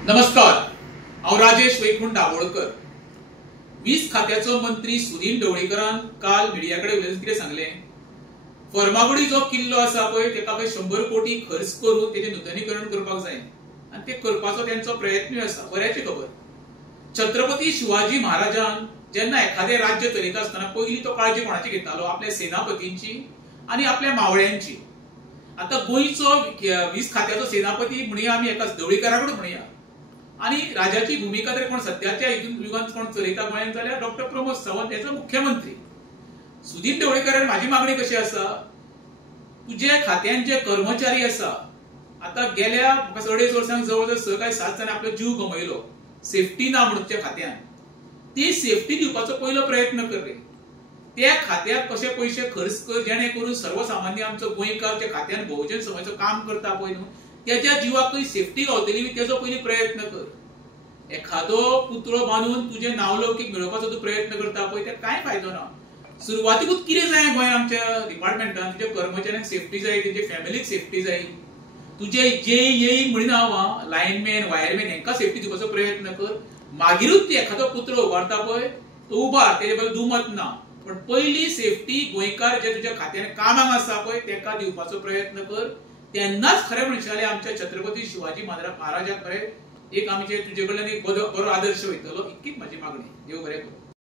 नमस्कार, हांव राजेश वैकुंठ दाबोळकर। 20 खात्याचो मंत्री सुनील ढवळीकरान काल मिडियाकडे उलयतना कितें सांगलें, फर्मागुडी जो किल्लो आसा पळय तेका 100 कोटी खर्च करून तेजे नूतनीकरण करपाक जाय आनी ते करपाचो त्यांचो प्रयत्न आसा। बऱ्याची खबर, छत्रपती शिवाजी महाराजान जेन्ना एखादे राज्य चलयता आसतना पयली तो काळजी कोणाची घेतालो? आपल्या सेनापतींची आणि आपल्या मावळ्यांची। आता गोंयचो 20 खात्याचो सेनापती म्हणया आमी एका ढवळीकराकूच म्हणया, आणि राजाची भूमिका तर कोण सध्याच्या युगांत कोण चलयता गोंयांत जाल्यार डॉक्टर प्रमोद सावंत हेचो मुख्यमंत्री। सुदीप ढवळीकरान माझी मागणी कशी आसा, तुझे खात्यान जे कर्मचारी आसा, आता गेल्या 2.5 वर्सांक जवळ 6 काय 7 जाणांनी आपलो जीव गमयलो सेफ्टी ना म्हणून त्या खात्यान। ती सेफ्टी दिवपाचो पयलो प्रयत्न कर रे। त्या खात्यात कशे पैसे खर्च कर जेणे करून सर्वसामान्य आमचो गोंयकार त्या खात्यान बहुजन समाजाचो काम करता पळय न्हू, त्याच्या जिवाक सेफ्टी गावतली तेजो पयली प्रयत्न कर। एखादो पुतळो बांदून तुझे नावलौकिक मिळवपाचो तू प्रयत्न करता पळय ते काय फायदो ना। सुरवातीकूच कितें जाय गोंय आमच्या डिपार्टमेंटान, तुझ्या कर्मचाऱ्यांक सेफ्टी जाय, तेजे फॅमिलीक सेफ्टी जाय, तुझे जे येईक म्हणिना हांव लायनमॅन वायरमॅन हेंका सेफ्टी दिवपाचो प्रयत्न कर। मागीरूच ती एखादो पुतळो उबारता पळय तो उबार, तेजे बद्दल दुमत ना, पण पयली सेफ्टी गोंयकार जे तुझ्या खात्यान कामाक आसा पळय तेका दिवपाचो प्रयत्न कर। तेन्नाच खरे म्हणशाले आमच्या छत्रपती शिवाजी महाराजाक बरे एक आमचे तुजे कडल्यान एक बरो आदर्श वयतलो। इतकीच माझी मागणी। देव बरें करूं।